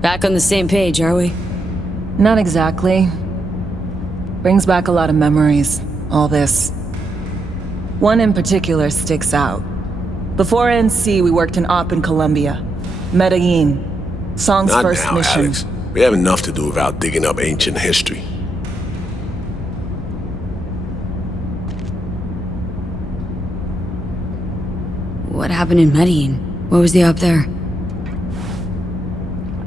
Back on the same page, are we? Not exactly. Brings back a lot of memories, all this. One in particular sticks out. Before NC, we worked an op in Colombia. Medellin. Song's Not first now, mission. Alex. We have enough to do without digging up ancient history. What happened in Medellin? What was the op there?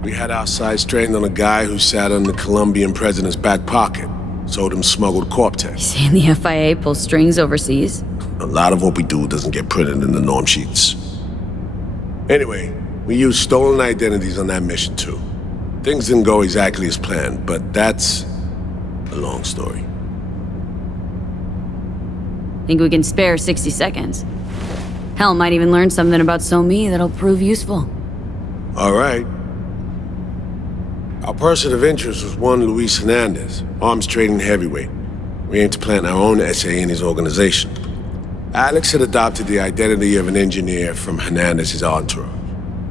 We had our sights trained on a guy who sat in the Colombian president's back pocket. Sold him smuggled Corp-Tech. Saying the FIA pulls strings overseas? A lot of what we do doesn't get printed in the norm sheets. Anyway, we used stolen identities on that mission too. Things didn't go exactly as planned, but that's a long story. Think we can spare 60 seconds? Hell, might even learn something about So-Me that'll prove useful. All right. Our person of interest was one Luis Hernandez, arms trading heavyweight. We aim to plant our own SA in his organization. Alex had adopted the identity of an engineer from Hernandez's entourage.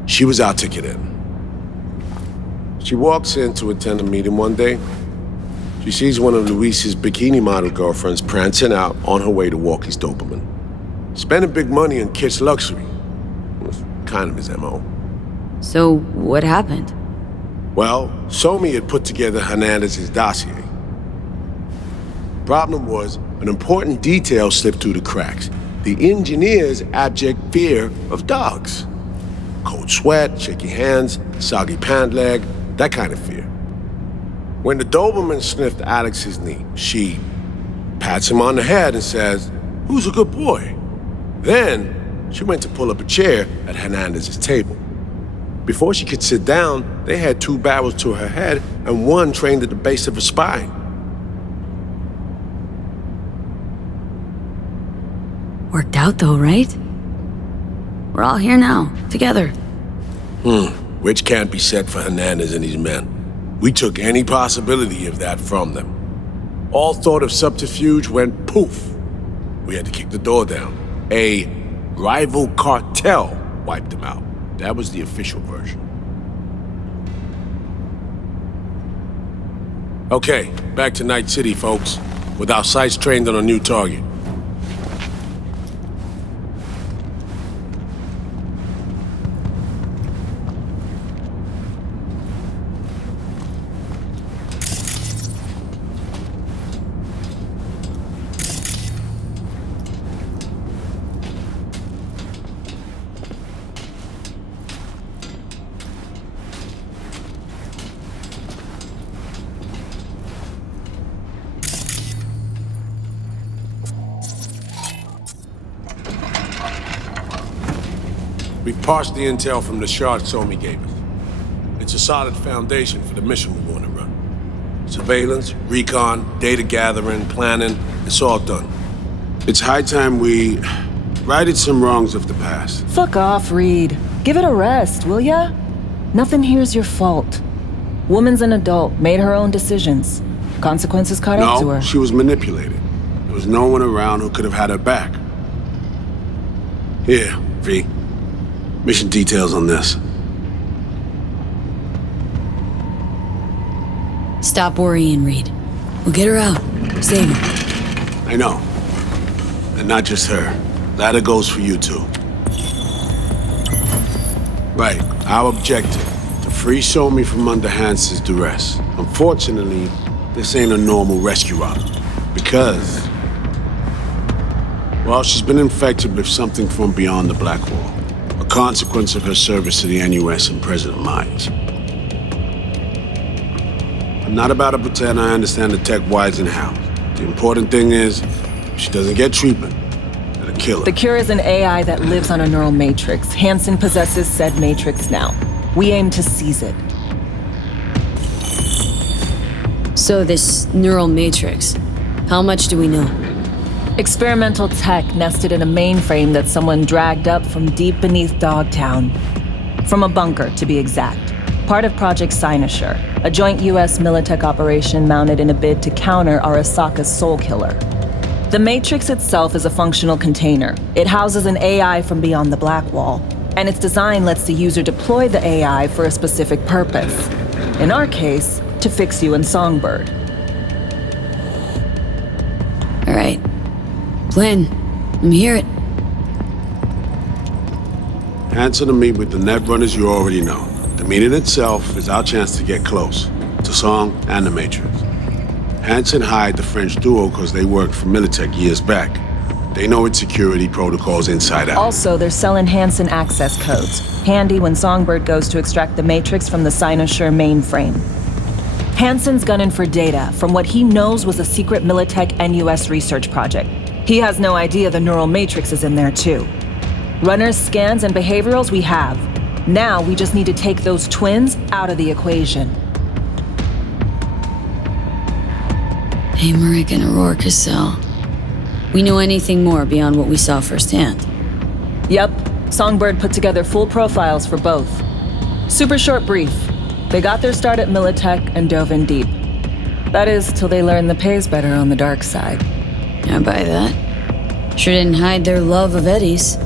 She was our ticket in. She walks in to attend a meeting one day. She sees one of Luis's bikini model girlfriends prancing out on her way to walk his Doberman. Spending big money on kitsch luxury. It was kind of his MO. So, what happened? Well, So-Me had put together Hernandez's dossier. Problem was, an important detail slipped through the cracks. The engineer's abject fear of dogs. Cold sweat, shaky hands, soggy pant leg, that kind of fear. When the Doberman sniffed Alex's knee, she pats him on the head and says, "Who's a good boy?" Then, she went to pull up a chair at Hernandez's table. Before she could sit down, they had 2 barrels to her head and one trained at the base of her spine. Worked out though, right? We're all here now, together. Which can't be said for Hernandez and his men. We took any possibility of that from them. All thought of subterfuge went poof. We had to kick the door down. A rival cartel wiped them out. That was the official version. Okay, back to Night City, folks. With our sights trained on a new target. We've parsed the intel from the shard So-Me gave us. It's a solid foundation for the mission we're going to run. Surveillance, recon, data gathering, planning, it's all done. It's high time we righted some wrongs of the past. Fuck off, Reed. Give it a rest, will ya? Nothing here's your fault. Woman's an adult, made her own decisions. Consequences caught up to her. No, she was manipulated. There was no one around who could have had her back. Here, V. Mission details on this. Stop worrying, Reed. We'll get her out. Save her. I know. And not just her. That goes for you too. Right, our objective. To free So-Me from under Hansen's duress. Unfortunately, this ain't a normal rescue op. Because... well, she's been infected with something from beyond the Black Wall. A consequence of her service to the NUS and President Myers. I'm not about to pretend I understand the tech whys and hows. The important thing is, if she doesn't get treatment, it'll kill her. The cure is an AI that lives on a neural matrix. Hansen possesses said matrix now. We aim to seize it. So this neural matrix, how much do we know? Experimental tech nested in a mainframe that someone dragged up from deep beneath Dogtown. From a bunker, to be exact. Part of Project Cynosure, a joint US Militech operation mounted in a bid to counter Arasaka's Soul Killer. The Matrix itself is a functional container. It houses an AI from beyond the Black Wall. and its design lets the user deploy the AI for a specific purpose. In our case, to fix you and Songbird. All right. Plan. Let me hear it. Answer to meet with the Netrunners you already know. The meeting itself is our chance to get close to Song and the Matrix. Hansen hired the French duo because they worked for Militech years back. They know its security protocols inside out. Also, they're selling Hansen access codes, handy when Songbird goes to extract the Matrix from the Cynosure mainframe. Hansen's gunning for data from what he knows was a secret Militech and US research project. He has no idea the neural matrix is in there too. Runners, scans, and behaviorals we have. Now we just need to take those twins out of the equation. Hamerick and Aurora Cassell. We know anything more beyond what we saw firsthand? Yep, Songbird put together full profiles for both. Super short brief. They got their start at Militech and dove in deep. That is, till they learned the pay's better on the dark side. I buy that. Sure didn't hide their love of Eddie's.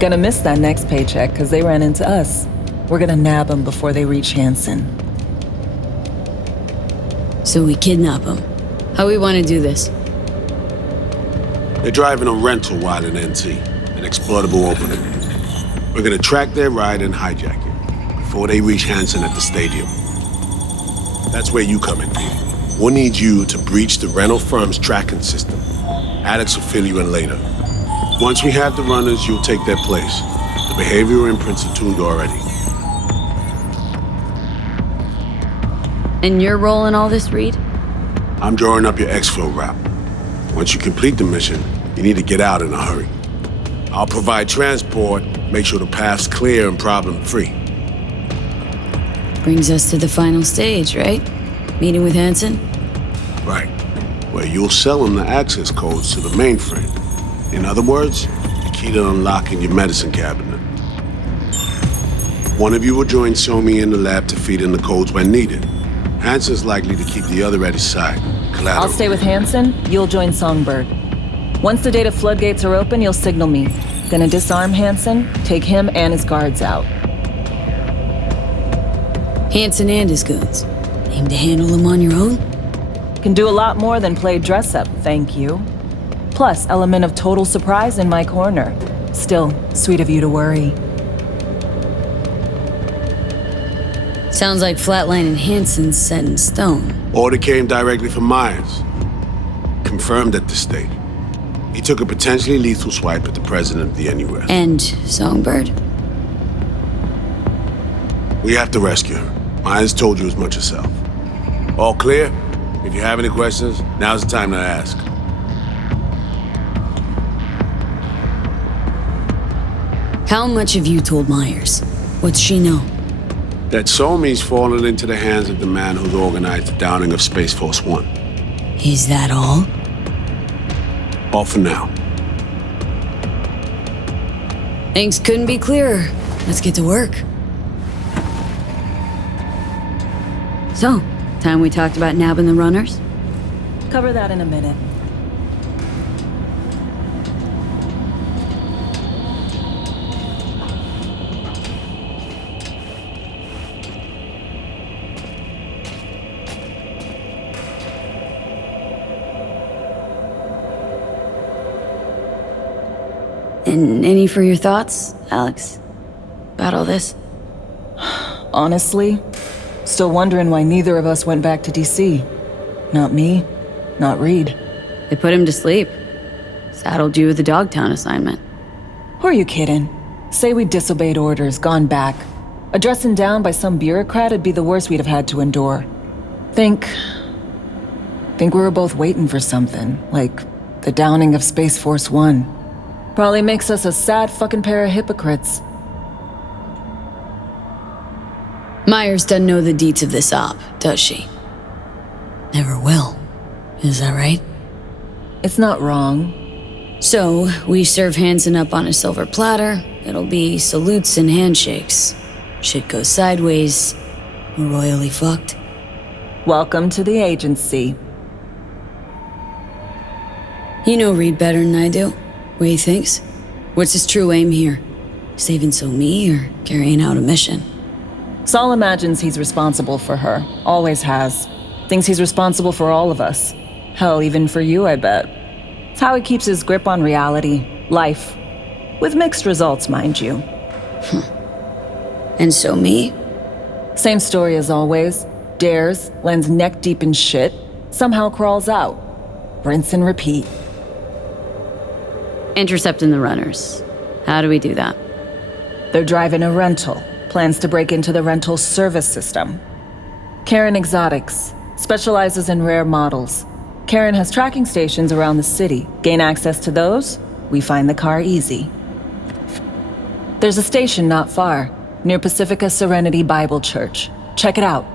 Gonna miss that next paycheck, cause they ran into us. We're gonna nab them before they reach Hansen. So we kidnap them. How we want to do this? They're driving a rental while in NT, an exploitable opening. We're gonna track their ride and hijack it before they reach Hansen at the stadium. That's where you come in, Pete. We'll need you to breach the rental firm's tracking system. Alex will fill you in later. Once we have the runners, you'll take their place. The behavioral imprints are tuned already. And your role in all this, Reed? I'm drawing up your exfil route. Once you complete the mission, you need to get out in a hurry. I'll provide transport, make sure the path's clear and problem-free. Brings us to the final stage, right? Meeting with Hansen? Right. Where you'll sell him the access codes to the mainframe. In other words, the key to unlocking your medicine cabinet. One of you will join Somi in the lab to feed in the codes when needed. Hansen's likely to keep the other at his side. Collateral. I'll stay with Hansen, you'll join Songbird. Once the data floodgates are open, you'll signal me. Gonna disarm Hansen, take him and his guards out. Hansen and his goons. Aim to handle them on your own? Can do a lot more than play dress-up, thank you. Plus, element of total surprise in my corner. Still, sweet of you to worry. Sounds like Flatline and Hansen's set in stone. Order came directly from Myers. Confirmed at the state. He took a potentially lethal swipe at the president of the NUS. And Songbird? We have to rescue her. Myers told you as much herself. All clear? If you have any questions, now's the time to ask. How much have you told Myers? What's she know? That Somi's fallen into the hands of the man who's organized the downing of Space Force One. Is that all? All for now. Things couldn't be clearer. Let's get to work. So, time we talked about nabbing the runners? Cover that in a minute. And any for your thoughts, Alex? About all this? Honestly, still wondering why neither of us went back to DC. Not me, not Reed. They put him to sleep. Saddled you with the Dogtown assignment. Who are you kidding? Say we disobeyed orders, gone back. A dressing down by some bureaucrat would be the worst we'd have had to endure. Think we were both waiting for something, like the downing of Space Force One. Probably makes us a sad fucking pair of hypocrites. Myers doesn't know the deets of this op, does she? Never will. Is that right? It's not wrong. So, we serve Hansen up on a silver platter. It'll be salutes and handshakes. Shit goes sideways. We're royally fucked. Welcome to the agency. You know Reed better than I do. What he thinks? What's his true aim here? Saving So-Mi or carrying out a mission? Saul imagines he's responsible for her. Always has. Thinks he's responsible for all of us. Hell, even for you, I bet. It's how he keeps his grip on reality, life. With mixed results, mind you. And So-Mi? Same story as always. Dares, lands neck deep in shit, somehow crawls out. Rinse and repeat. Intercepting the runners. How do we do that? They're driving a rental. Plans to break into the rental service system. Karen Exotics. Specializes in rare models. Karen has tracking stations around the city. Gain access to those, we find the car easy. There's a station not far, near Pacifica Serenity Bible Church. Check it out.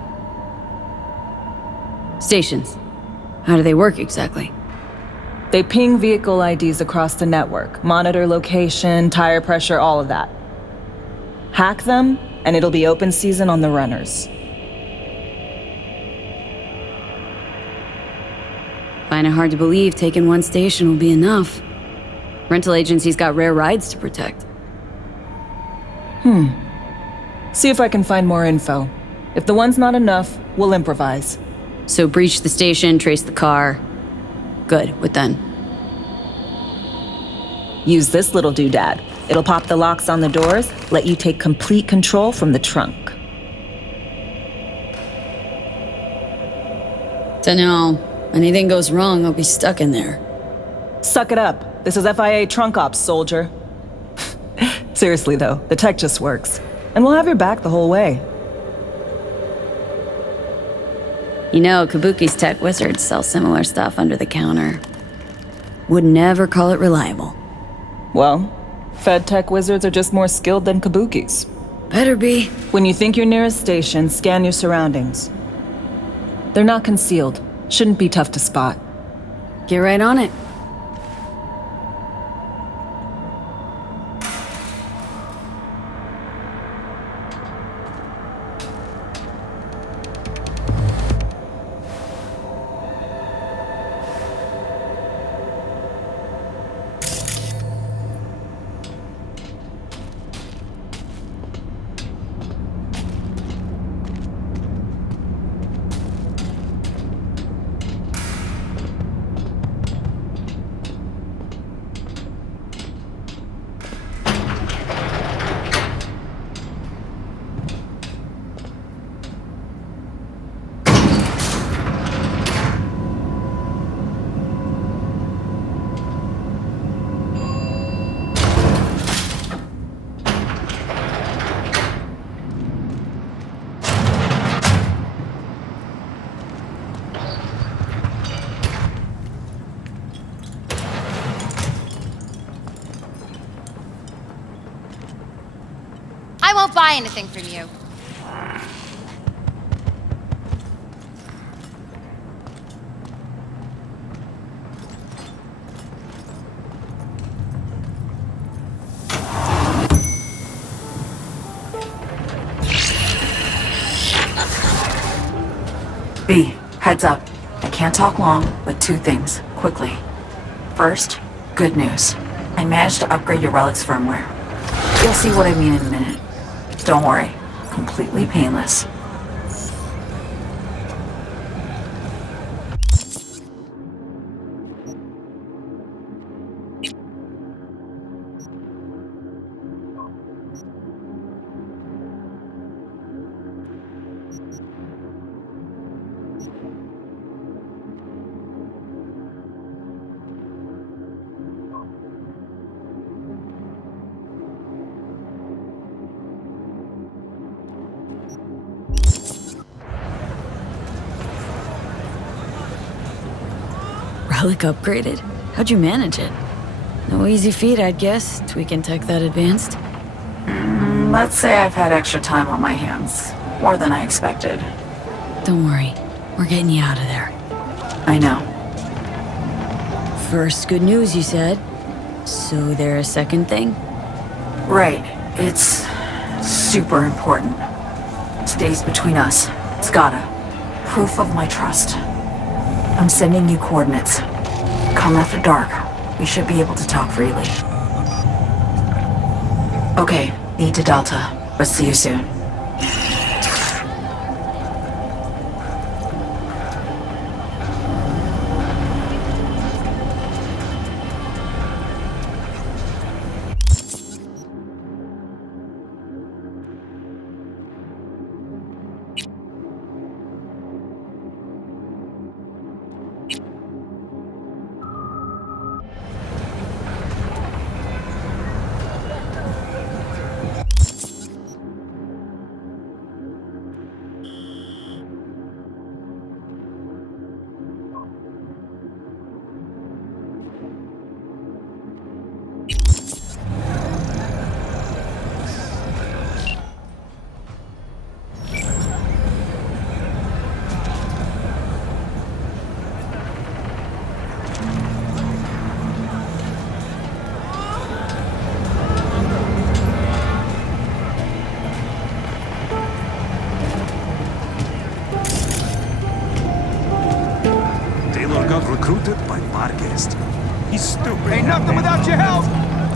Stations. How do they work exactly? They ping vehicle IDs across the network, monitor location, tire pressure, all of that. Hack them, and it'll be open season on the runners. Find it hard to believe taking one station will be enough. Rental agencies got rare rides to protect. See if I can find more info. If the one's not enough, we'll improvise. So breach the station, trace the car. Good, what then? Use this little doodad. It'll pop the locks on the doors, let you take complete control from the trunk. Dunno. Anything goes wrong, I'll be stuck in there. Suck it up. This is FIA trunk ops, soldier. Seriously though, the tech just works. And we'll have your back the whole way. You know, Kabuki's tech wizards sell similar stuff under the counter. Would never call it reliable. Well, Fed tech wizards are just more skilled than Kabukis. Better be. When you think you're near a station, scan your surroundings. They're not concealed. Shouldn't be tough to spot. Get right on it. I won't buy anything from you. B, heads up. I can't talk long, but two things, quickly. First, good news. I managed to upgrade your relic's firmware. You'll see what I mean in a minute. Don't worry, completely painless. Relic upgraded. How'd you manage it? No easy feat, I'd guess, tweaking tech that advanced. Let's say I've had extra time on my hands. More than I expected. Don't worry, we're getting you out of there. I know. First good news, you said. So there a second thing? Right. It's super important. Stays between us. It's gotta. Proof of my trust. I'm sending you coordinates. Come after dark. We should be able to talk freely. Okay, need to Delta, but see you soon. Got recruited by Marquez. He's stupid. Ain't nothing without your help.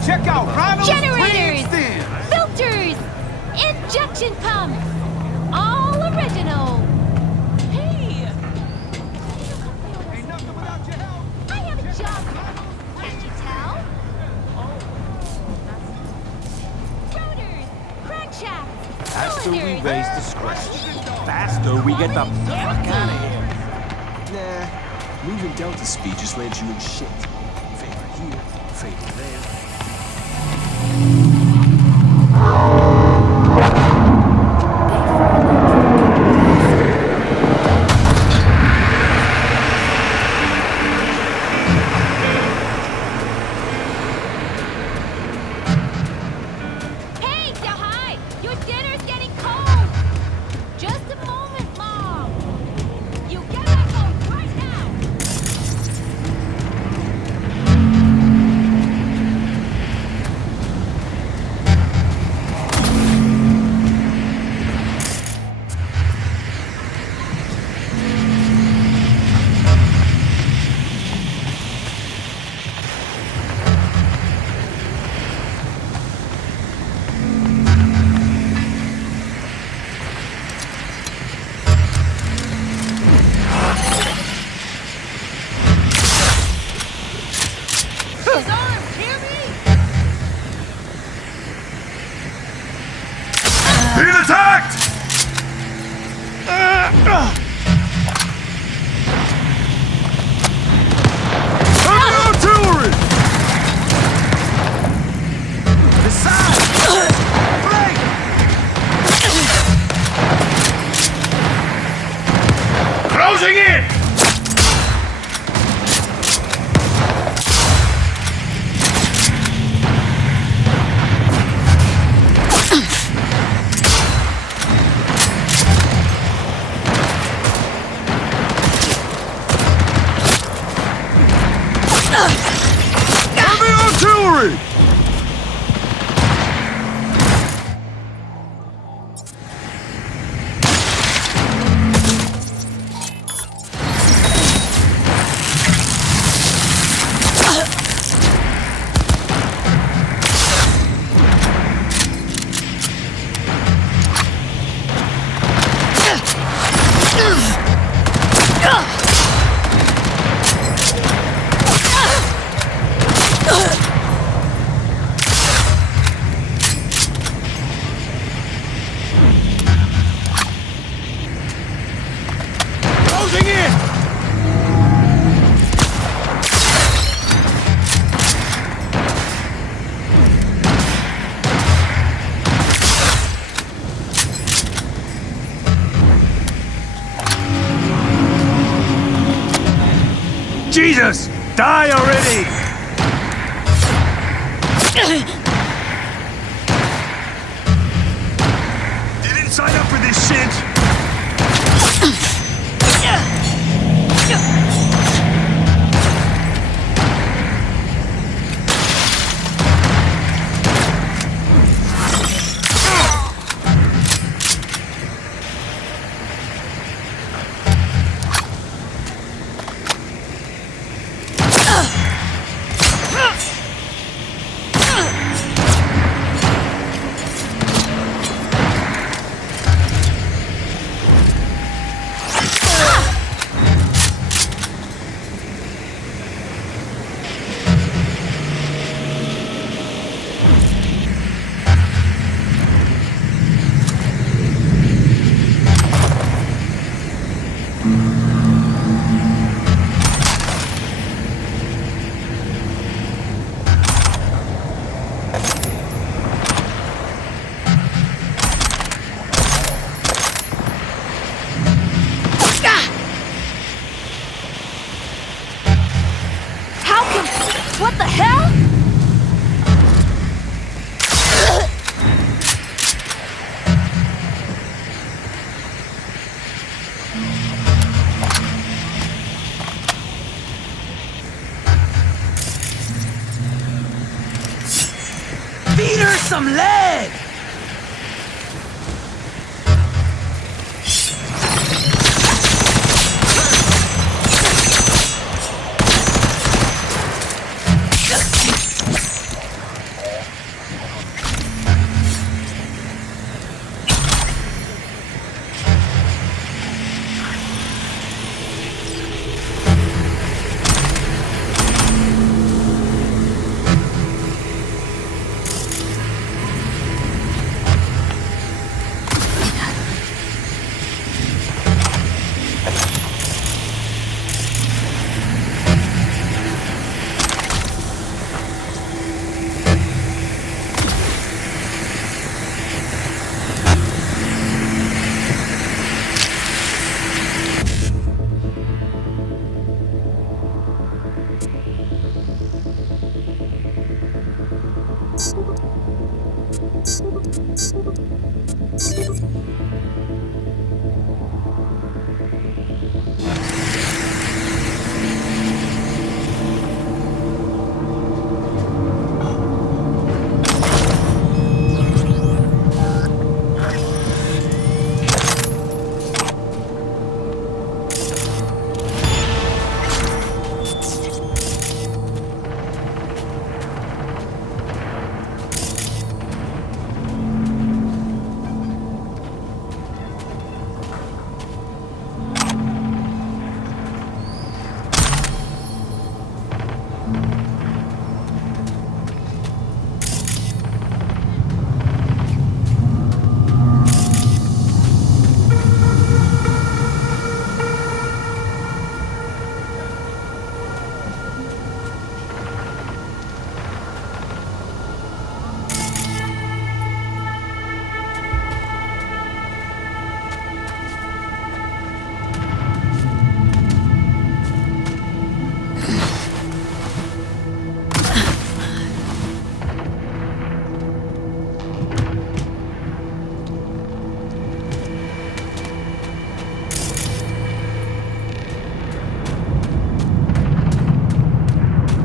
Check out Ronald's Generators, Green filters, injection pumps, all original. Hey, Ain't nothing without your help. I have a job. Can't you tell? Rotors, crankshafts, Faster we cylinders. raise the scratch, faster we get the fuck out of here. Nah, moving Delta speed just lands you in shit. Favor here, favor there. Hey, Dahai, your dinner's getting cold. Just a moment, Mom. You get back home right now. His arms, hear me? Being attacked! Enemy artillery! The side! Flank! Closing in! Enemy artillery! Closing in! Jesus! Die already! Didn't sign up for this shit! some lead!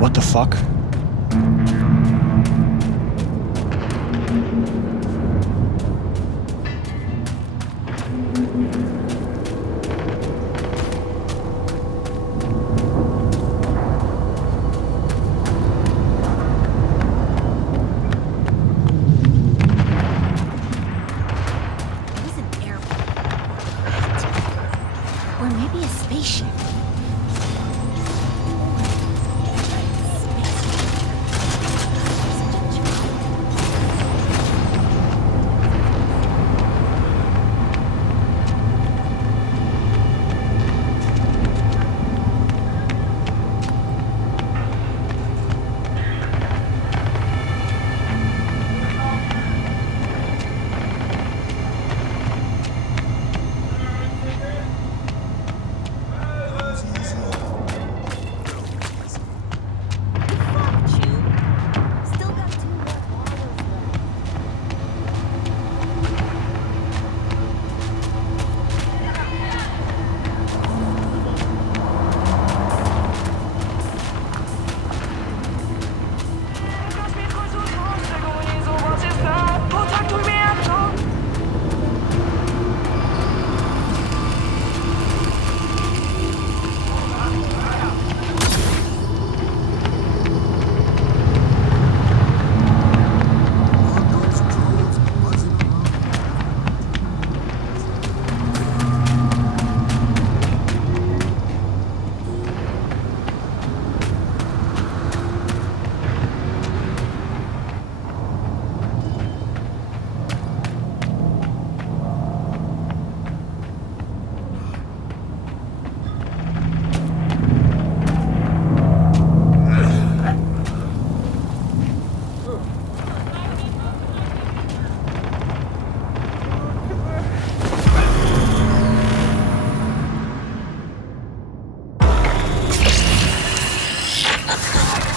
What the fuck? It was an airplane. Or maybe a spaceship. Still got 2 more bottles left.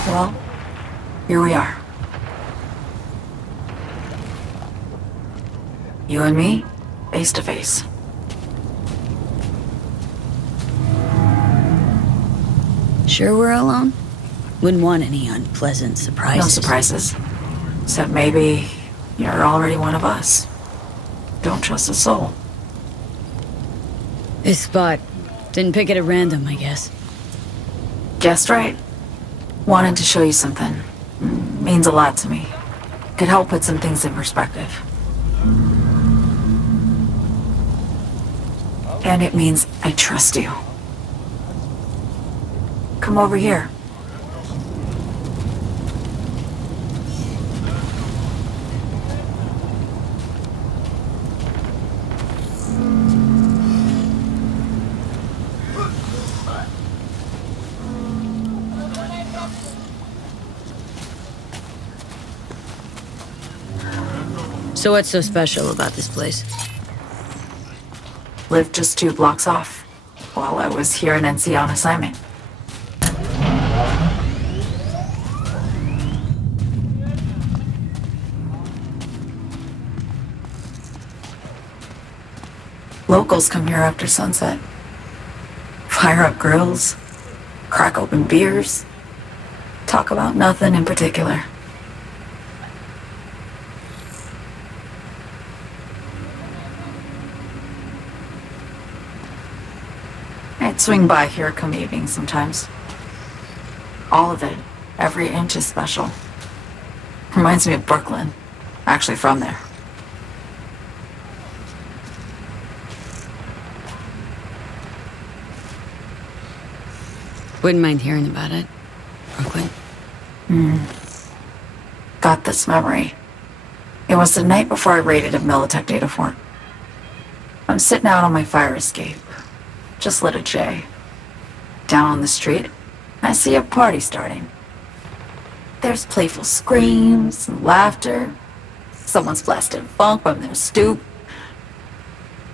Well, here we are. You and me, face to face. Sure we're alone? Wouldn't want any unpleasant surprises. No surprises. Except maybe You're already one of us. Don't trust a soul. This spot. Didn't pick it at random, I guess. Guessed right. Wanted to show you something. Means a lot to me. Could help put some things in perspective. And it means I trust you. Come over here. So what's so special about this place? Lived just 2 blocks off, while I was here in NC on assignment. Locals come here after sunset. Fire up grills, crack open beers, talk about nothing in particular. I'd swing by here come evening sometimes. All of it, every inch is special. Reminds me of Brooklyn. Actually from there. Wouldn't mind hearing about it. Brooklyn. Got this memory. It was the night before I raided a Militech data fort. I'm sitting out on my fire escape. Just lit a J. Down on the street, I see a party starting. There's playful screams and laughter. Someone's blasting funk from their stoop.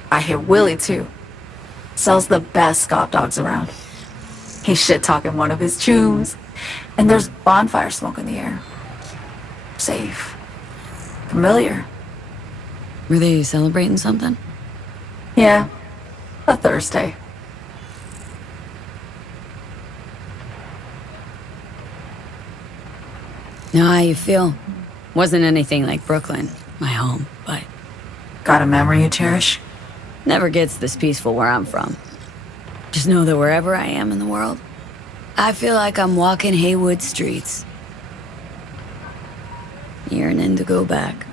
I hear Willie too. Sells the best Scott dogs around. He's shit-talking one of his chews. And there's bonfire smoke in the air. Safe. Familiar. Were they celebrating something? Yeah. A Thursday. Know how you feel? Wasn't anything like Brooklyn, my home, but Got a memory you cherish? never gets this peaceful where I'm from. Just know that wherever I am in the world, I feel like I'm walking Haywood streets. Yearning to go back.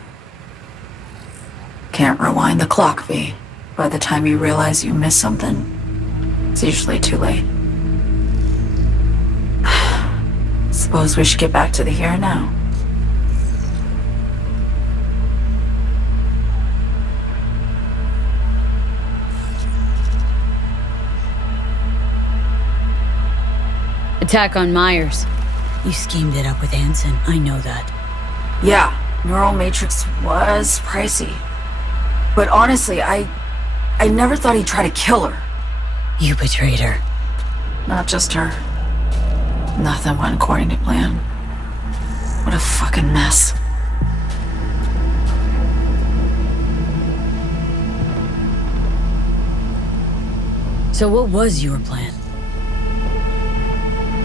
Can't rewind the clock, V. By the time you realize you missed something, it's usually too late. Suppose we should get back to the here and now. Attack on Myers. You schemed it up with Hansen, I know that. Yeah, Neural Matrix was pricey. But honestly, I never thought he'd try to kill her. You betrayed her. Not just her. Nothing went according to plan. What a fucking mess. So what was your plan?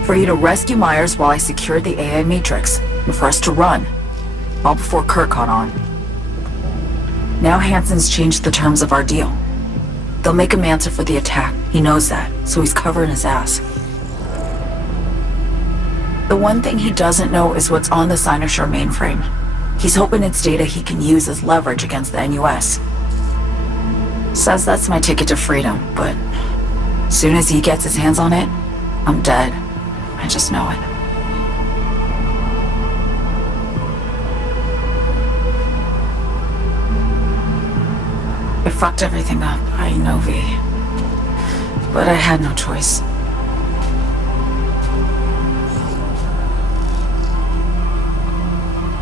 For you to rescue Myers while I secured the AI Matrix, and for us to run. All before Kurt caught on. Now Hansen's changed the terms of our deal. They'll make him answer for the attack. He knows that, so he's covering his ass. The one thing he doesn't know is what's on the Cynosure mainframe. He's hoping it's data he can use as leverage against the NUS. Says that's my ticket to freedom, but as soon as he gets his hands on it, I'm dead. I just know it. I fucked everything up, I know, V. But I had no choice.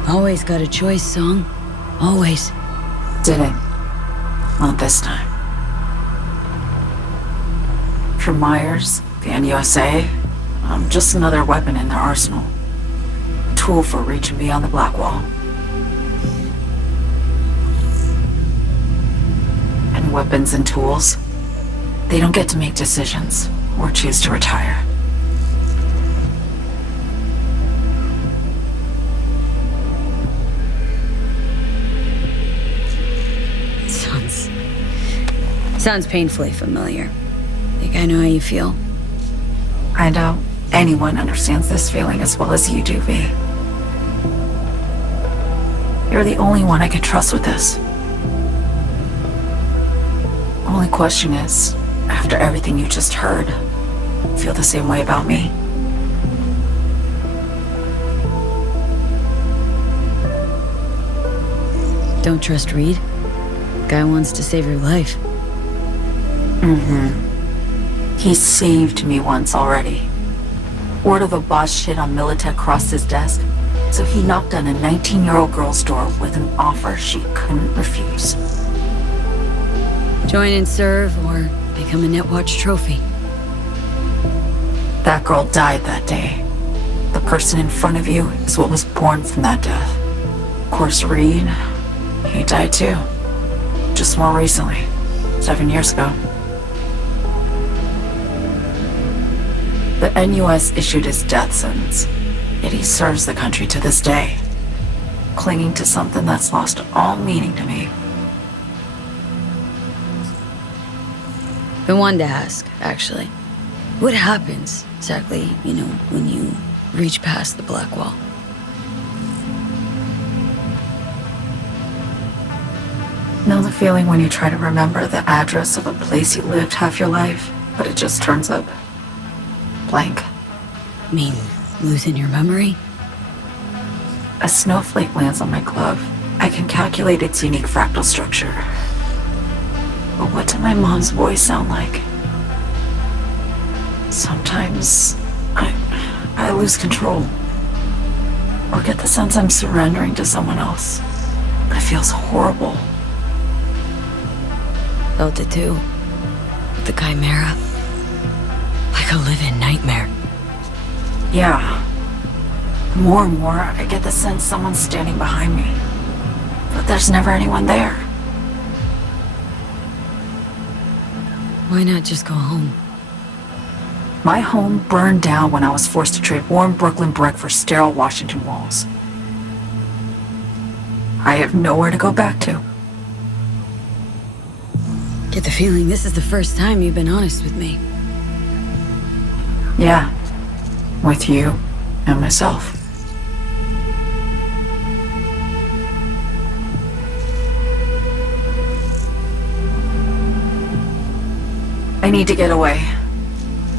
Always got a choice, Song. Always. Didn't. Not this time. For Myers, the NUSA, I'm just another weapon in their arsenal. A tool for reaching beyond the Black Wall. And weapons and tools, they don't get to make decisions or choose to retire. Sounds painfully familiar. Think I know how you feel? I know anyone understands this feeling as well as you do, V. You're the only one I can trust with this. Only question is, after everything you just heard, feel the same way about me? Don't trust Reed? Guy wants to save your life. He saved me once already. Word of a boss shit on Militech crossed his desk, so he knocked on a 19-year-old girl's door with an offer she couldn't refuse. Join and serve, or become a Netwatch trophy. That girl died that day. The person in front of you is what was born from that death. Of course, Reed, he died too. Just more recently, 7 years ago. The NUS issued his death sentence, yet he serves the country to this day, clinging to something that's lost all meaning to me. Been wanting to ask, actually. What happens, exactly, when you reach past the black wall? Know the feeling when you try to remember the address of a place you lived half your life, but it just turns up blank? Mean losing your memory? A snowflake lands on my glove. I can calculate its unique fractal structure. But what did my mom's voice sound like? Sometimes I lose control. Or get the sense I'm surrendering to someone else. But it feels horrible. Felt it too. With the Chimera. Like a living nightmare. Yeah. More and more, I get the sense someone's standing behind me. But there's never anyone there. Why not just go home? My home burned down when I was forced to trade warm Brooklyn brick for sterile Washington walls. I have nowhere to go back to. Get the feeling this is the first time you've been honest with me. Yeah. With you and myself. I need to get away.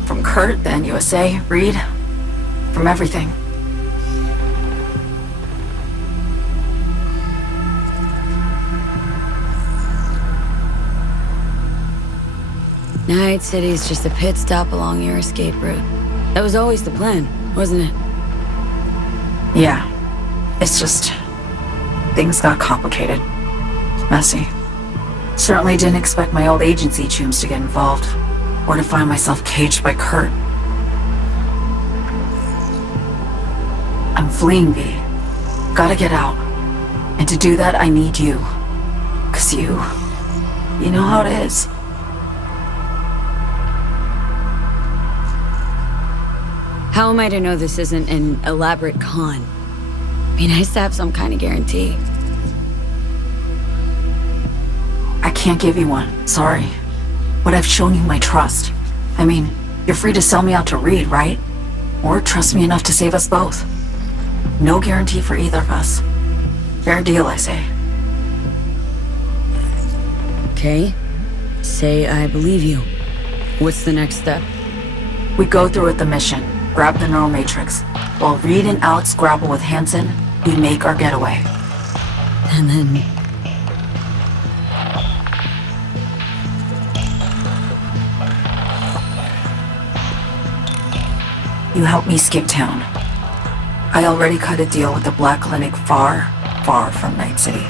From Kurt, the NUSA, Reed, from everything. Night City's just a pit stop along your escape route. That was always the plan, wasn't it? Yeah. It's just... things got complicated. Messy. Certainly didn't expect my old agency chooms to get involved. Or to find myself caged by Kurt. I'm fleeing, V. Gotta get out. And to do that, I need you. 'Cause you know how it is. How am I to know this isn't an elaborate con? Be nice to have some kind of guarantee. I can't give you one, sorry. But I've shown you my trust. I mean, you're free to sell me out to Reed, right? Or trust me enough to save us both. No guarantee for either of us. Fair deal, I say. Okay. Say I believe you. What's the next step? We go through with the mission, grab the neural matrix. While Reed and Alex grapple with Hansen, we make our getaway. And then... you help me skip town. I already cut a deal with the Black Clinic far, far from Night City.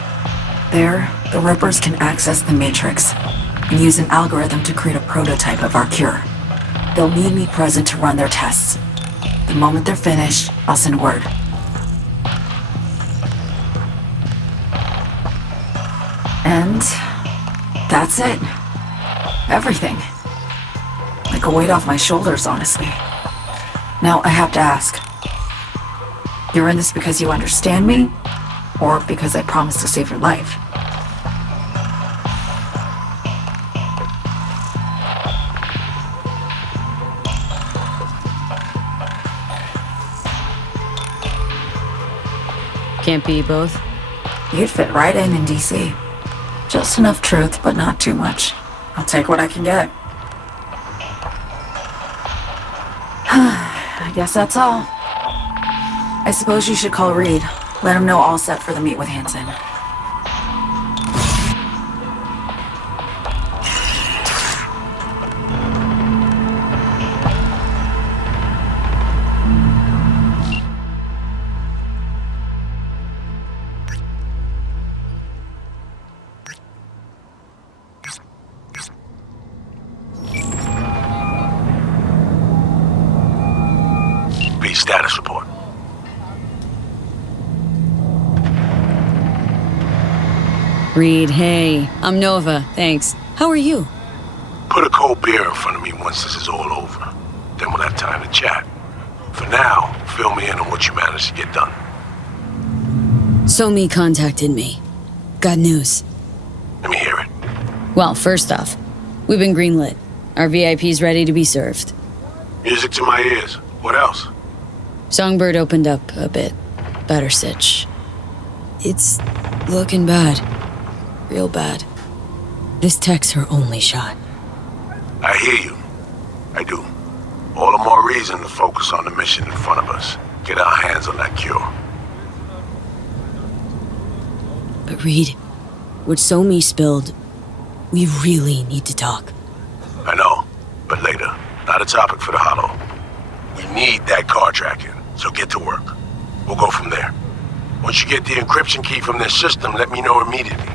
There, the Rippers can access the Matrix and use an algorithm to create a prototype of our cure. They'll need me present to run their tests. The moment they're finished, I'll send word. And that's it. Everything. Like a weight off my shoulders, honestly. Now I have to ask. You're in this because you understand me? Or because I promised to save your life? Can't be both? You'd fit right in DC. Just enough truth, but not too much. I'll take what I can get. I guess that's all. I suppose you should call Reed. Let him know all set for the meet with Hansen. Status report. Reed, hey. I'm Nova, thanks. How are you? Put a cold beer in front of me once this is all over. Then we'll have time to chat. For now, fill me in on what you managed to get done. Somi contacted me. Got news. Let me hear it. Well, first off, we've been greenlit. Our VIP's ready to be served. Music to my ears. What else? Songbird opened up a bit. Better sitch. It's looking bad. Real bad. This tech's her only shot. I hear you. I do. All the more reason to focus on the mission in front of us. Get our hands on that cure. But Reed, what Somi spilled, we really need to talk. I know, but later. Not a topic for the Hollow. We need that car tracking, so get to work. We'll go from there. Once you get the encryption key from their system, let me know immediately.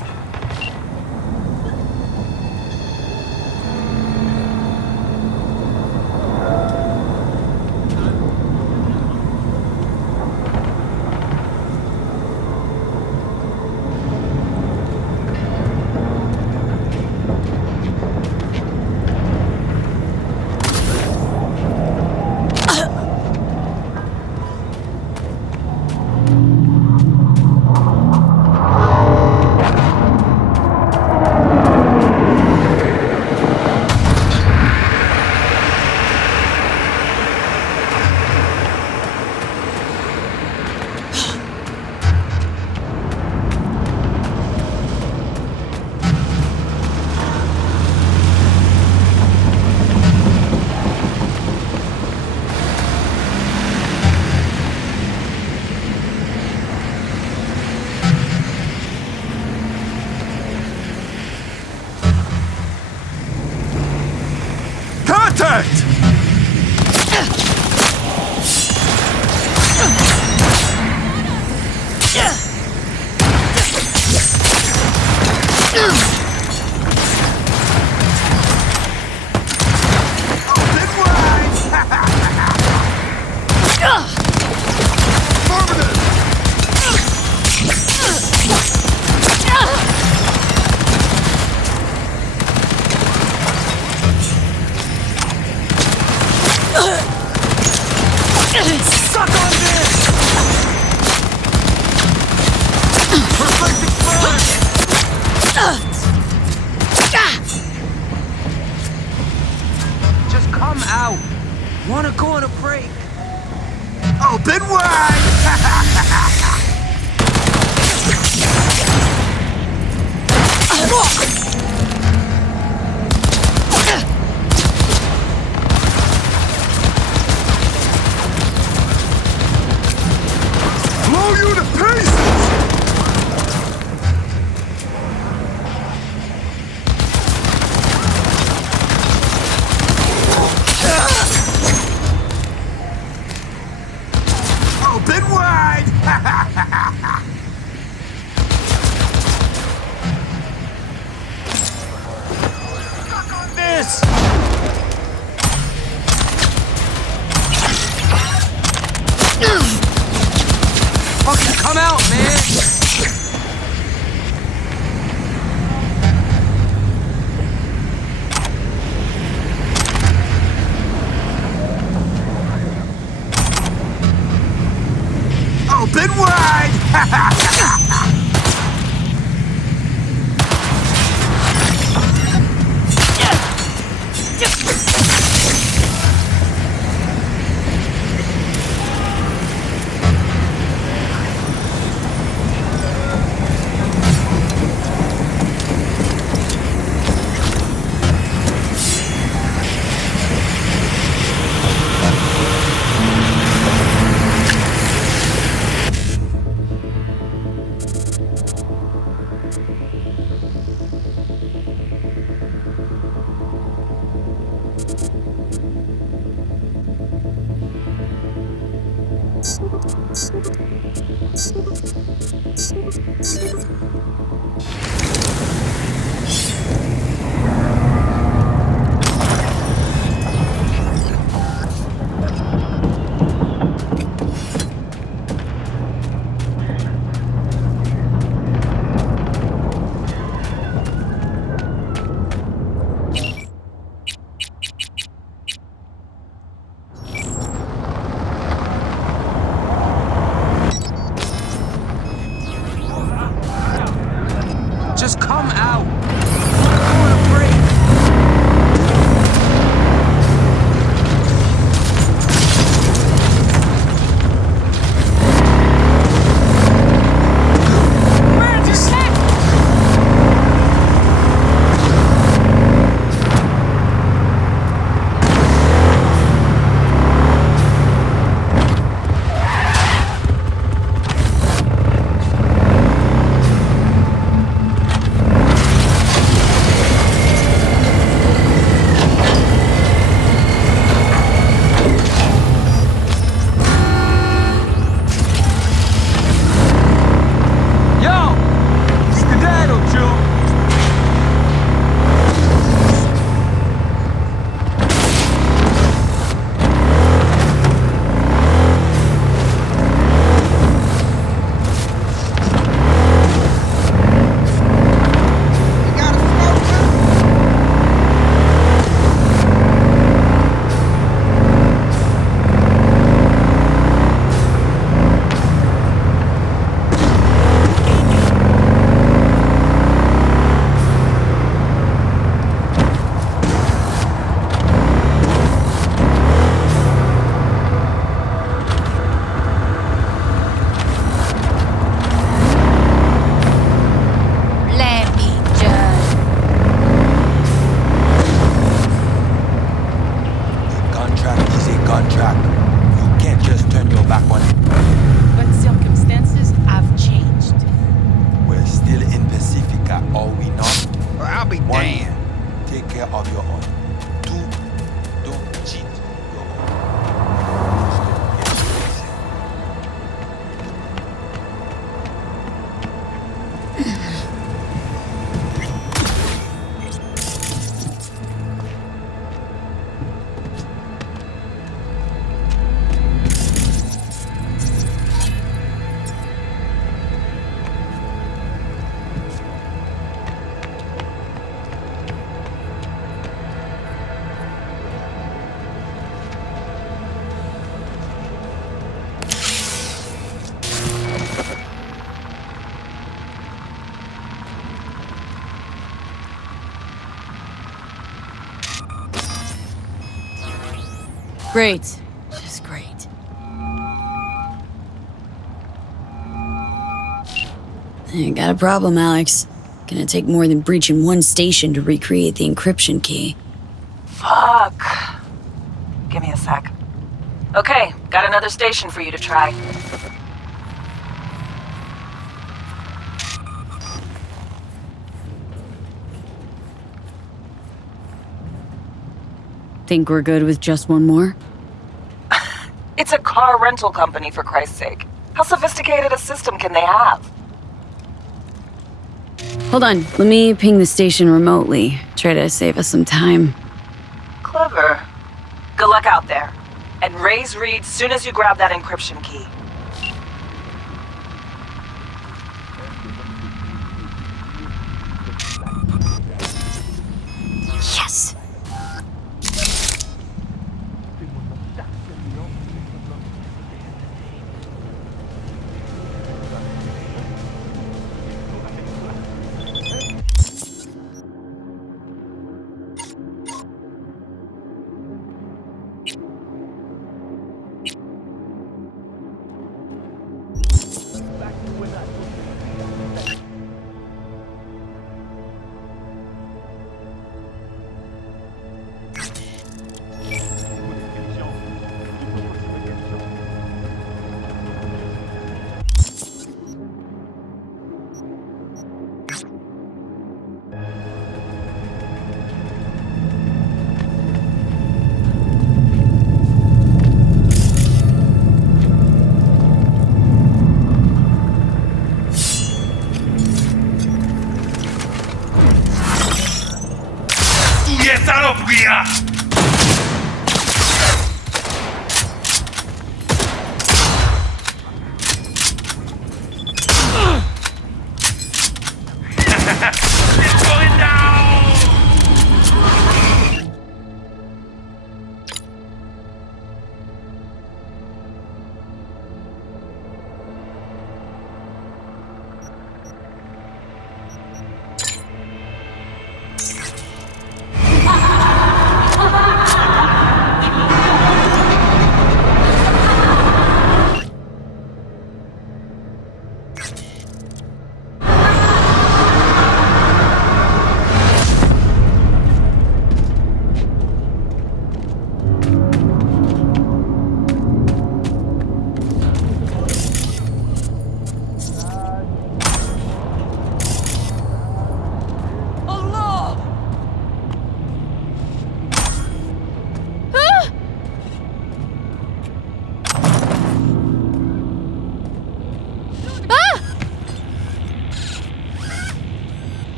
Contact! Just come out. Wanna go on a break? Open wide! Blow you to pieces! Open wide! Just come out. I want a break. Great. Just great. You got a problem, Alex. Gonna take more than breaching one station to recreate the encryption key. Fuck. Give me a sec. Okay, got another station for you to try. Think we're good with just one more? It's a car rental company, for Christ's sake. How sophisticated a system can they have? Hold on, let me ping the station remotely. Try to save us some time. Clever. Good luck out there. And raise Reed soon as you grab that encryption key. Yes!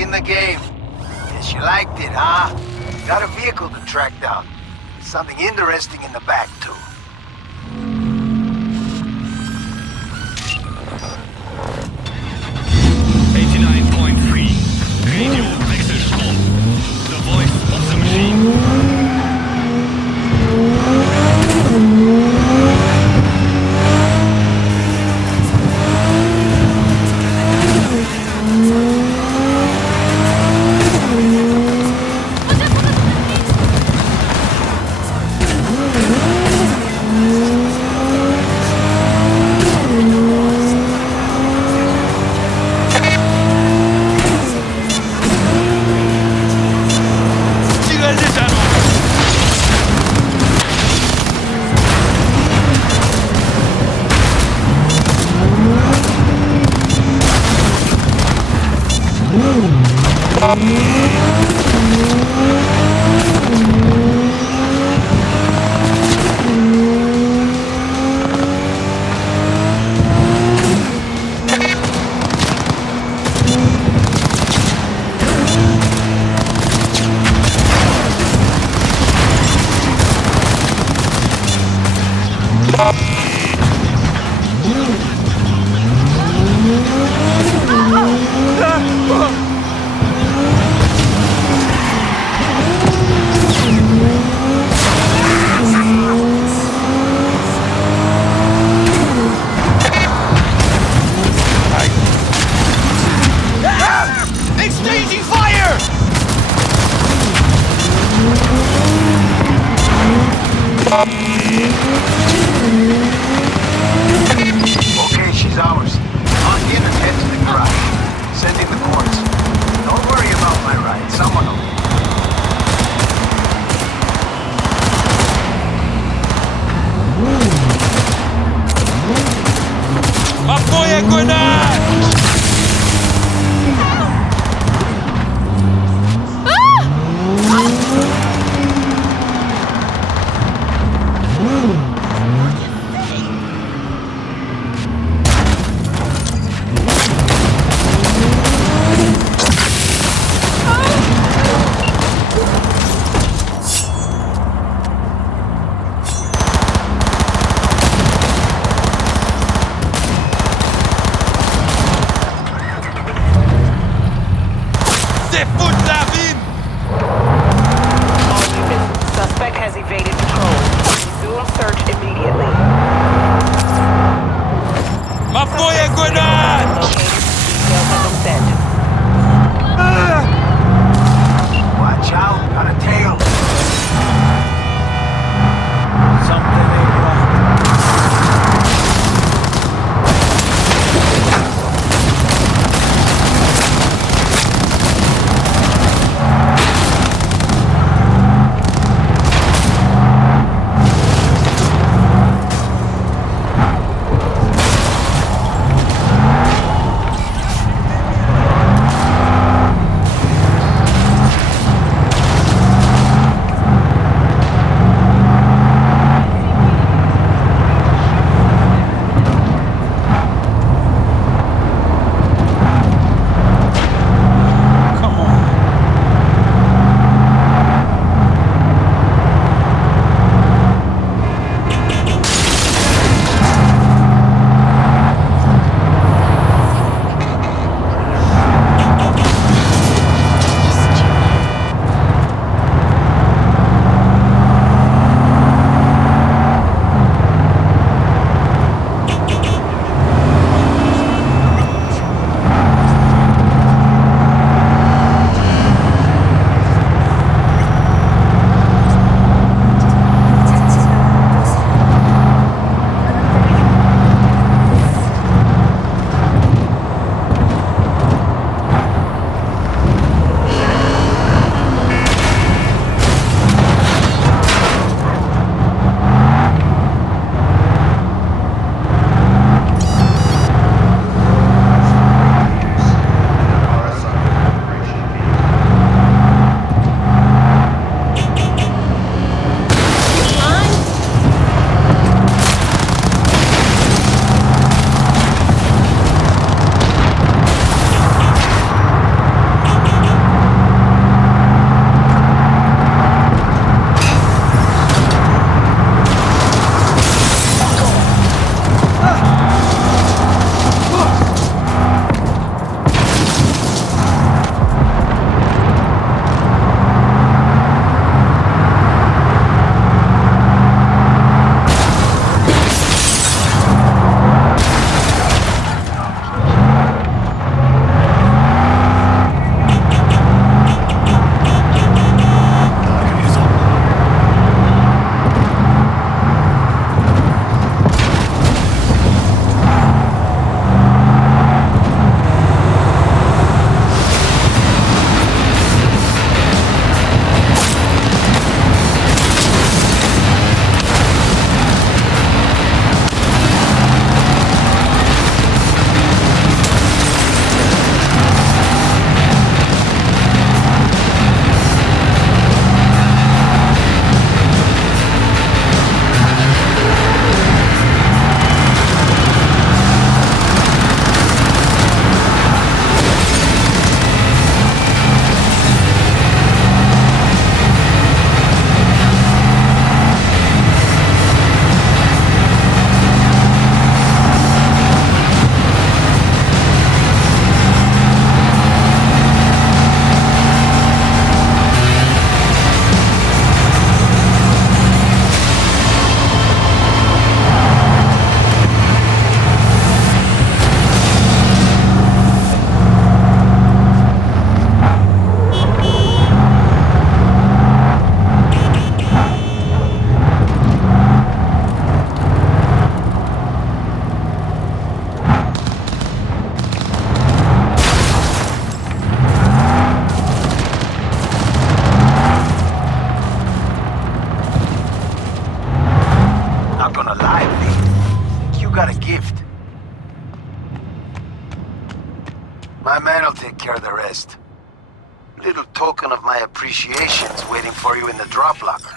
in the game. Yes, you liked it, huh? Got a vehicle to track down. Something interesting in the back, too. Radio Wechselstrom. The voice of the machine. Exchanging fire! Okay, she's ours. On in and head to the garage. Sending the cords. Don't worry about my ride. Someone will. Apoia, cuidado! not gonna lie, Lee. You got a gift. My man will take care of the rest. Little token of my appreciation's waiting for you in the drop locker.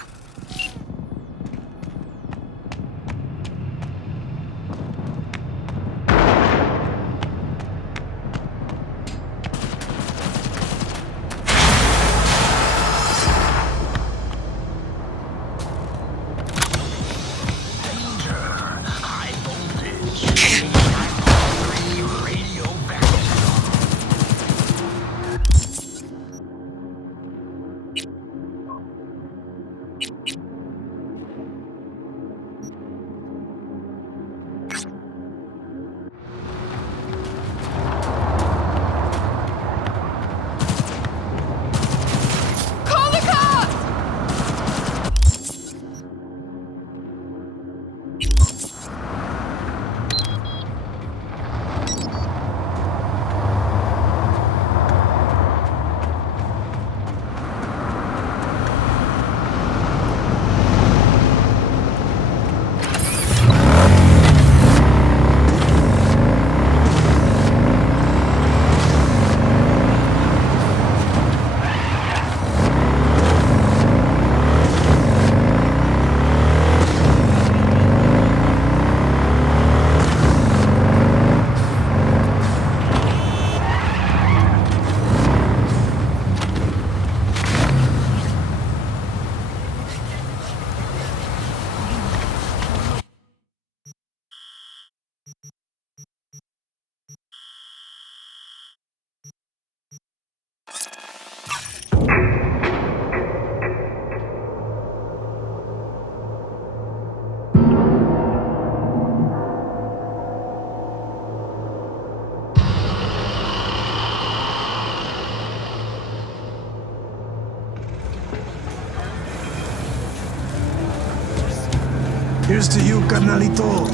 Here's to you, carnalito.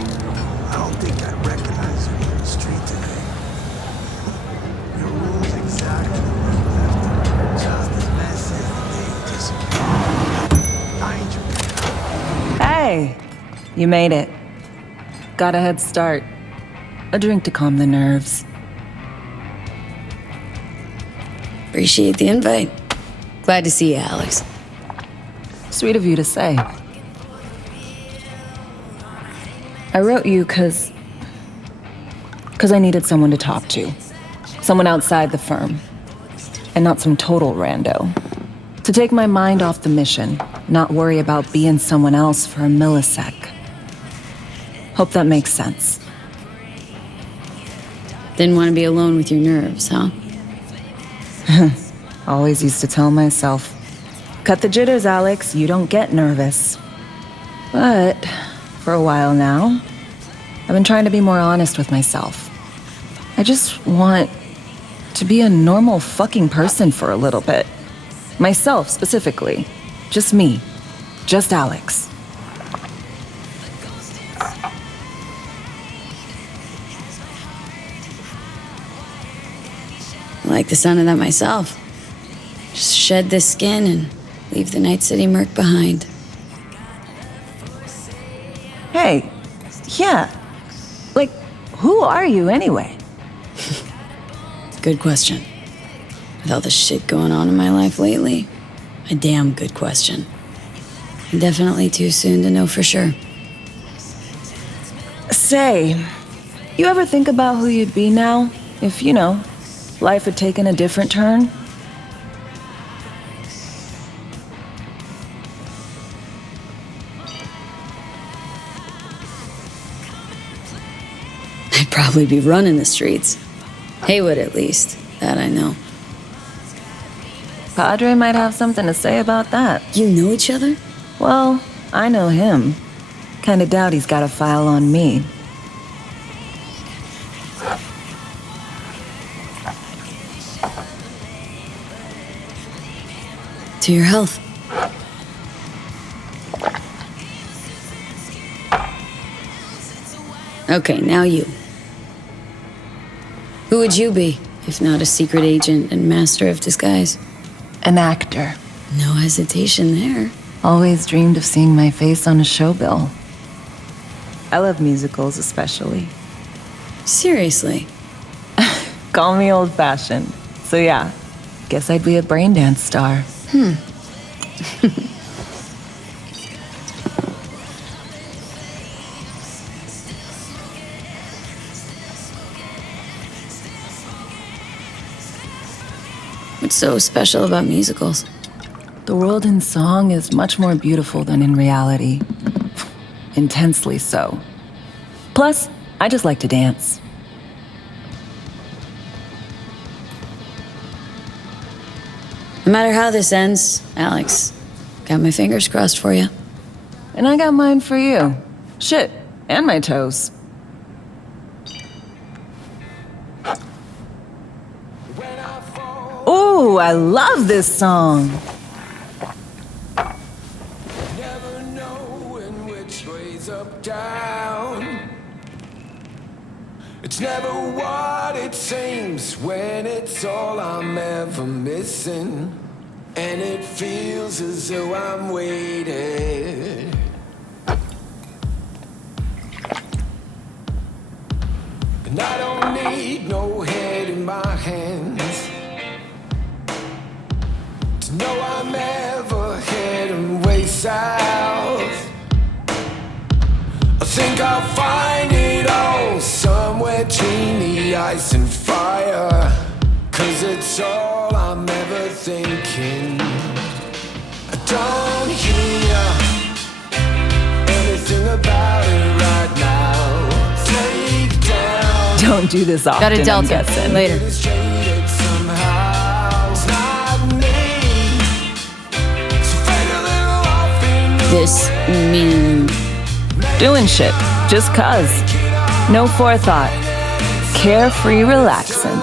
I don't think I recognize you in the street today. Your room's exactly where you left it. Just as messy as the day disappeared. I ain't your Hey, you made it. Got a head start. A drink to calm the nerves. Appreciate the invite. Glad to see you, Alex. Sweet of you to say. I wrote you because I needed someone to talk to. Someone outside the firm. And not some total rando. To take my mind off the mission, not worry about being someone else for a millisec. Hope that makes sense. Didn't want to be alone with your nerves, huh? Always used to tell myself, cut the jitters, Alex, you don't get nervous. But for a while now, I've been trying to be more honest with myself. I just want to be a normal fucking person for a little bit. Myself, specifically. Just me. Just Alex. I like the sound of that myself. Just shed this skin and leave the Night City murk behind. Hey, yeah. Like, who are you anyway? Good question. With all the shit going on in my life lately, a damn good question. Definitely too soon to know for sure. Say, you ever think about who you'd be now if, life had taken a different turn? I'd probably be running the streets. Haywood, at least. That I know. Padre might have something to say about that. You know each other? Well, I know him. Kinda doubt he's got a file on me. To your health. Okay, now you. Who would you be, if not a secret agent and master of disguise? An actor. No hesitation there. Always dreamed of seeing my face on a show bill. I love musicals especially. Seriously. Call me old-fashioned. So yeah, guess I'd be a braindance star. What's so special about musicals? The world in song is much more beautiful than in reality. Intensely so. Plus, I just like to dance. No matter how this ends, Alex, got my fingers crossed for you. And I got mine for you. Shit, and my toes. Ooh, I love this song. Never knowing which way's up, down. It's never what it seems when it's all I'm ever missing. And it feels as though I'm waiting. And I don't need no head in my hands to know I'm ever heading way south. I think I'll find it all somewhere between the ice and fire. 'Cause it's all I'm ever thinking. I don't hear anything about it right now. Take down. Don't do this often, Got a I'm Delta. guessing. Later. It's jaded somehow. It's not me. So fade a little off in the This mean Doing shit, just cuz. No forethought. Carefree relaxing.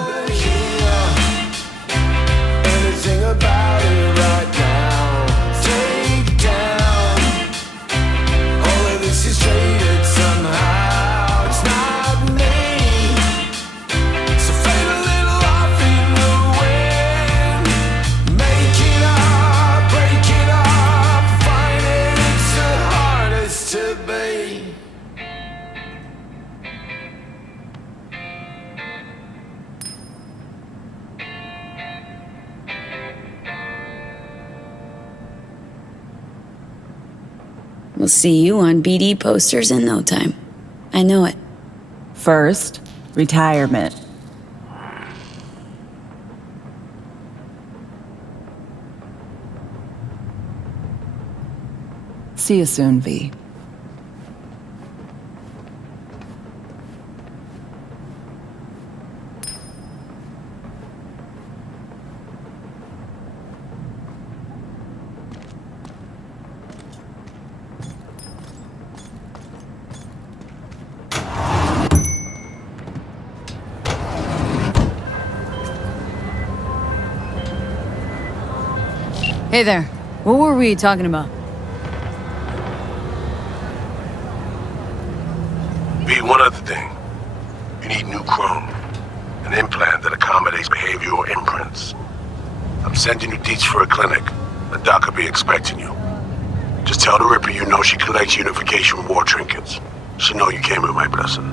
anything about it right now. Take down. All of this is jaded somehow. It's not me. So fade a little off in the wind. Make it up, break it up. Find it, it's the hardest to be. we'll see you on BD posters in no time. I know it. First, retirement. See you soon, V. Hey there. What were we talking about? B, one other thing. You need new chrome. An implant that accommodates behavioral imprints. I'm sending you deets for a clinic. The doc will be expecting you. Just tell the Ripper you know she collects unification war trinkets. She'll know you came with my blessing.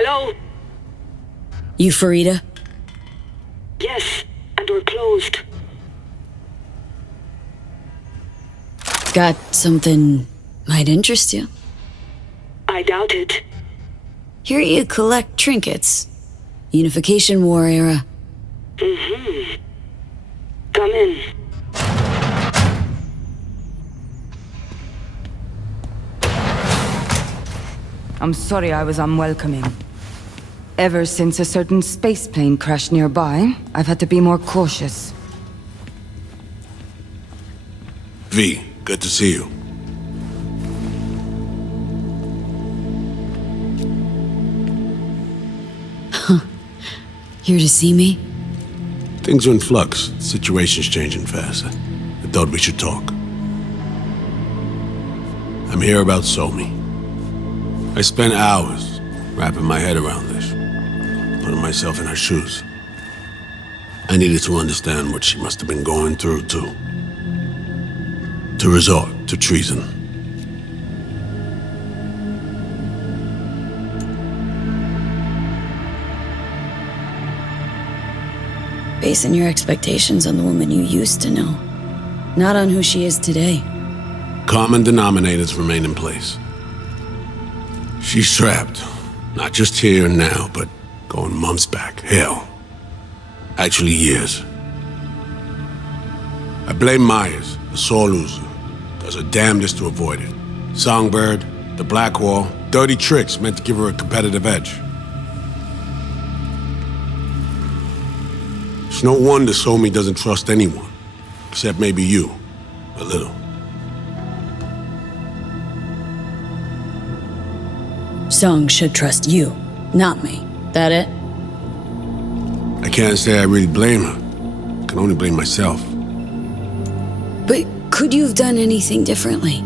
Hello? You Farida? Yes, and we're closed. Got something might interest you. I doubt it. Here you collect trinkets. Unification War era. Mm-hmm. Come in. I'm sorry I was unwelcoming. Ever since a certain space plane crashed nearby, I've had to be more cautious. V, good to see you. Here to see me? Things are in flux. Situation's changing fast. I thought we should talk. I'm here about Somi. I spent hours wrapping my head around this, putting myself in her shoes. I needed to understand what she must have been going through, too. To resort to treason. Basing your expectations on the woman you used to know, not on who she is today. Common denominators remain in place. She's trapped, not just here and now, but going months back. Hell, actually years. I blame Myers, the sore loser. Does her damnedest to avoid it. Songbird, the Black Wall, dirty tricks meant to give her a competitive edge. It's no wonder Somi doesn't trust anyone, except maybe you, a little. Song should trust you, not me. That it? I can't say I really blame her. I can only blame myself. But could you have done anything differently?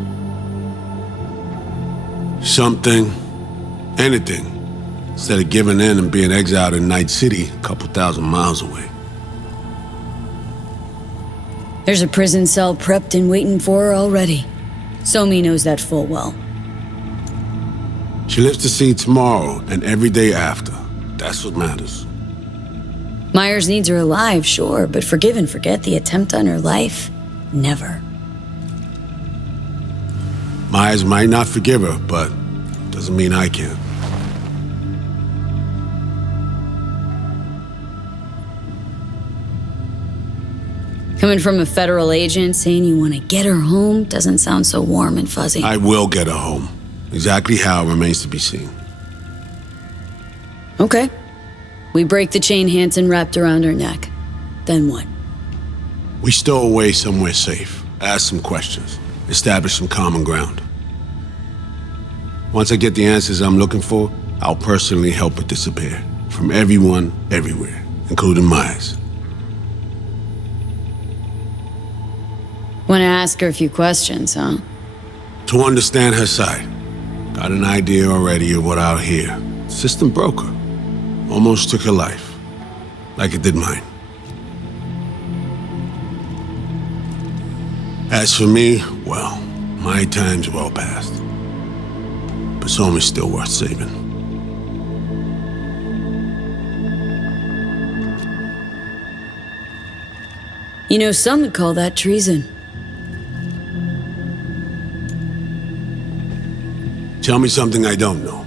Something. Anything. Instead of giving in and being exiled in Night City, a couple thousand miles away. There's a prison cell prepped and waiting for her already. Somi knows that full well. She lives to see tomorrow and every day after. That's what matters. Myers needs her alive, sure, but forgive and forget the attempt on her life? Never. Myers might not forgive her, but doesn't mean I can. Coming from a federal agent saying you want to get her home doesn't sound so warm and fuzzy. I will get her home. Exactly how remains to be seen. Okay. We break the chain Hanson wrapped around her neck. Then what? We stow away somewhere safe. Ask some questions. Establish some common ground. Once I get the answers I'm looking for, I'll personally help her disappear. From everyone, everywhere, including Myers. Want to ask her a few questions, huh? To understand her side. Got an idea already of what I'll hear. System broke her. Almost took her life. Like it did mine. As for me, well, my time's well past. But Somi's still worth saving. You know, some would call that treason. Tell me something I don't know.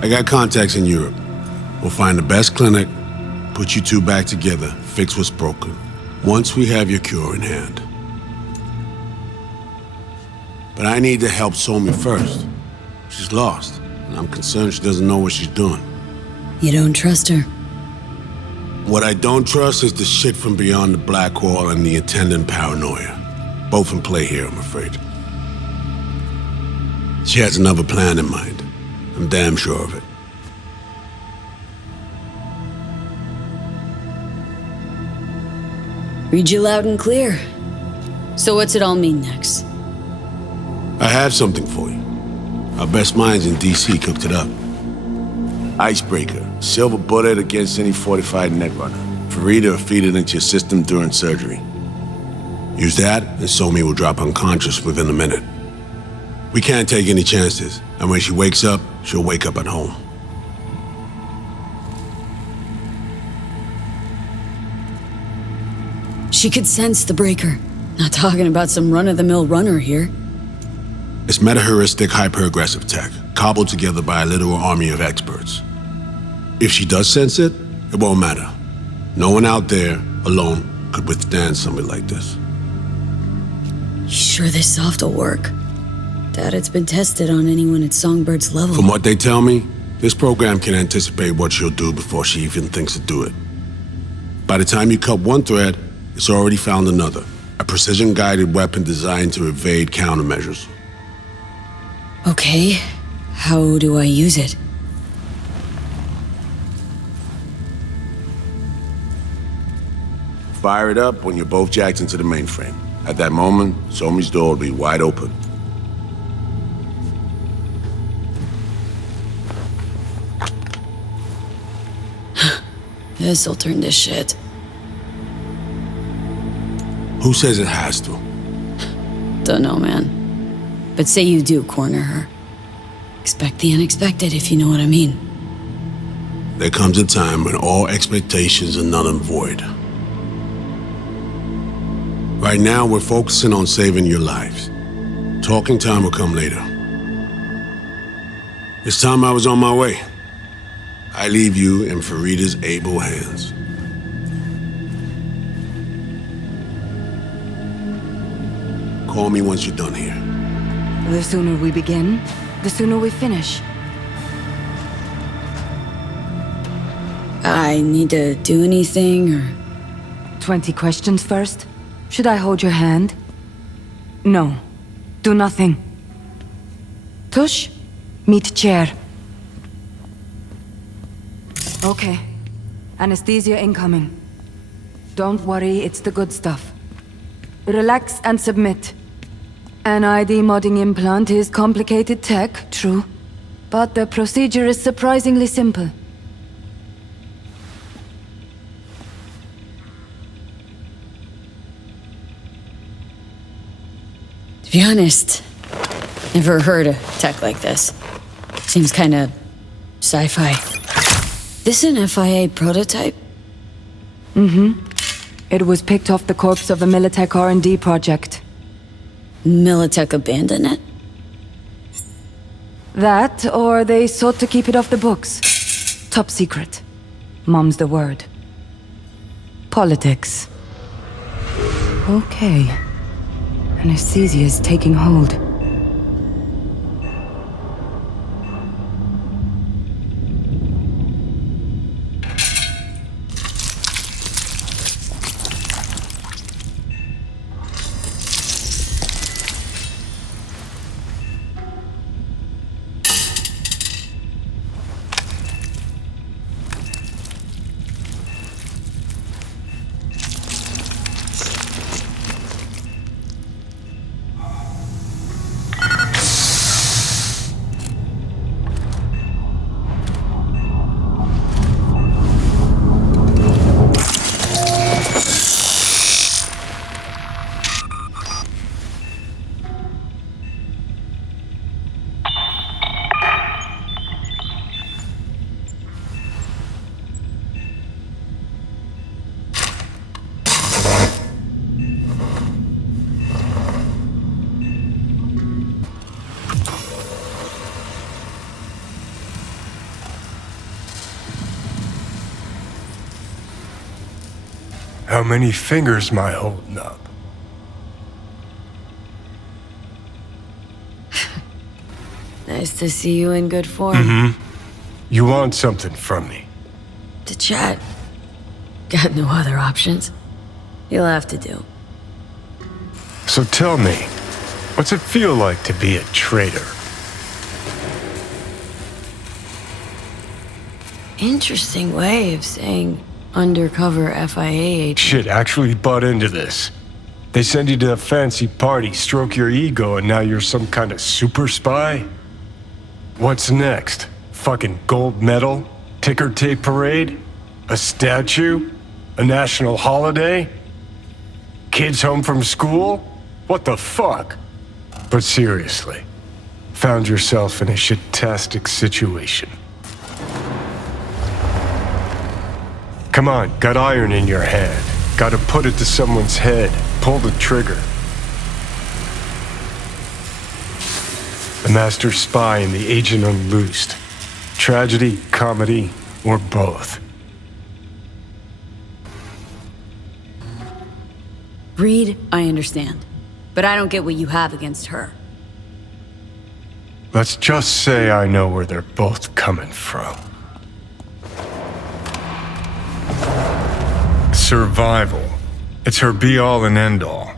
I got contacts in Europe. We'll find the best clinic, put you two back together, fix what's broken. Once we have your cure in hand. But I need to help Somi first. She's lost, and I'm concerned she doesn't know what she's doing. You don't trust her? What I don't trust is the shit from beyond the Black Wall and the attendant paranoia. Both in play here, I'm afraid. She has another plan in mind. I'm damn sure of it. Read you loud and clear. So what's it all mean next? I have something for you. Our best minds in DC cooked it up. Icebreaker. Silver bullet against any fortified netrunner. Farida will feed it into your system during surgery. Use that, and Somi will drop unconscious within a minute. We can't take any chances, and when she wakes up, she'll wake up at home. She could sense the breaker. Not talking about some run-of-the-mill runner here. It's meta-heuristic hyper-aggressive tech, cobbled together by a literal army of experts. If she does sense it, it won't matter. No one out there, alone, could withstand something like this. You sure this soft will work? Doubt it's been tested on anyone at Songbird's level. From what they tell me, this program can anticipate what she'll do before she even thinks to do it. By the time you cut one thread, it's already found another. A precision-guided weapon designed to evade countermeasures. Okay, how do I use it? Fire it up when you're both jacked into the mainframe. At that moment, Somi's door will be wide open. This'll turn to shit. Who says it has to? Don't know, man. But say you do corner her. Expect the unexpected, if you know what I mean. There comes a time when all expectations are null and void. Right now, we're focusing on saving your lives. Talking time will come later. It's time I was on my way. I leave you in Farida's able hands. Call me once you're done here. The sooner we begin, the sooner we finish. I need to do anything, or... 20 questions first? Should I hold your hand? No. Do nothing. Tush, meet chair. Okay. Anesthesia incoming. Don't worry, it's the good stuff. Relax and submit. An ID modding implant is complicated tech, true. But the procedure is surprisingly simple. To be honest, never heard of tech like this. Seems kinda sci-fi. This an FIA prototype? Mm-hmm. It was picked off the corpse of a Militech R&D project. Militech abandoned it? That, or they sought to keep it off the books. Top secret. Mom's the word. Politics. Okay. Anesthesia is taking hold. How many fingers am I holding up? Nice to see you in good form. Mm-hmm. You want something from me? To chat. Got no other options. You'll have to do. So tell me, what's it feel like to be a traitor? Interesting way of saying undercover FIA agent. Shit, actually butt into this. They send you to a fancy party, stroke your ego, and now you're some kind of super spy? What's next? Fucking gold medal? Ticker tape parade? A statue? A national holiday? kids home from school? What the fuck? But seriously, found yourself in a shit-tastic situation. Come on, got iron in your hand. Gotta put it to someone's head. Pull the trigger. The master spy and the agent unloosed. Tragedy, comedy, or both. Reed, I understand. But I don't get what you have against her. Let's just say I know where they're both coming from. Survival. It's her be-all and end-all.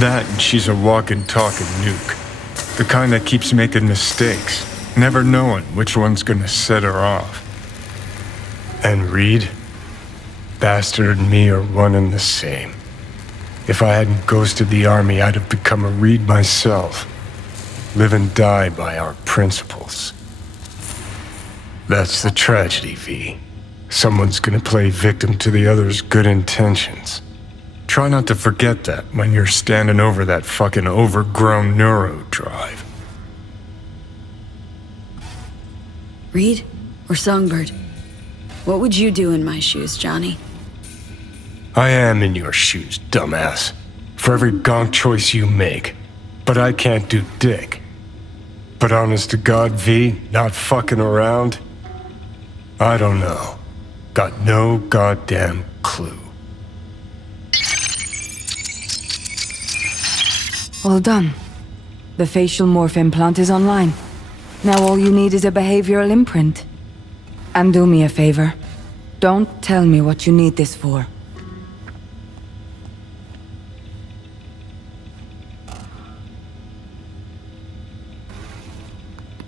That and she's a walking, talking nuke. The kind that keeps making mistakes, never knowing which one's gonna set her off. And Reed? Bastard and me are one and the same. If I hadn't ghosted the army, I'd have become a Reed myself. Live and die by our principles. That's the tragedy, V. Someone's gonna play victim to the other's good intentions. Try not to forget that when you're standing over that fucking overgrown neuro drive. Reed or Songbird? What would you do in my shoes, Johnny? I am in your shoes, dumbass. For every gonk choice you make. But I can't do dick. But honest to God, V, not fucking around? I don't know. Got no goddamn clue. All done. The facial morph implant is online. Now all you need is a behavioral imprint. And do me a favor. Don't tell me what you need this for.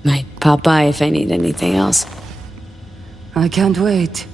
Might pop by if I need anything else. I can't wait.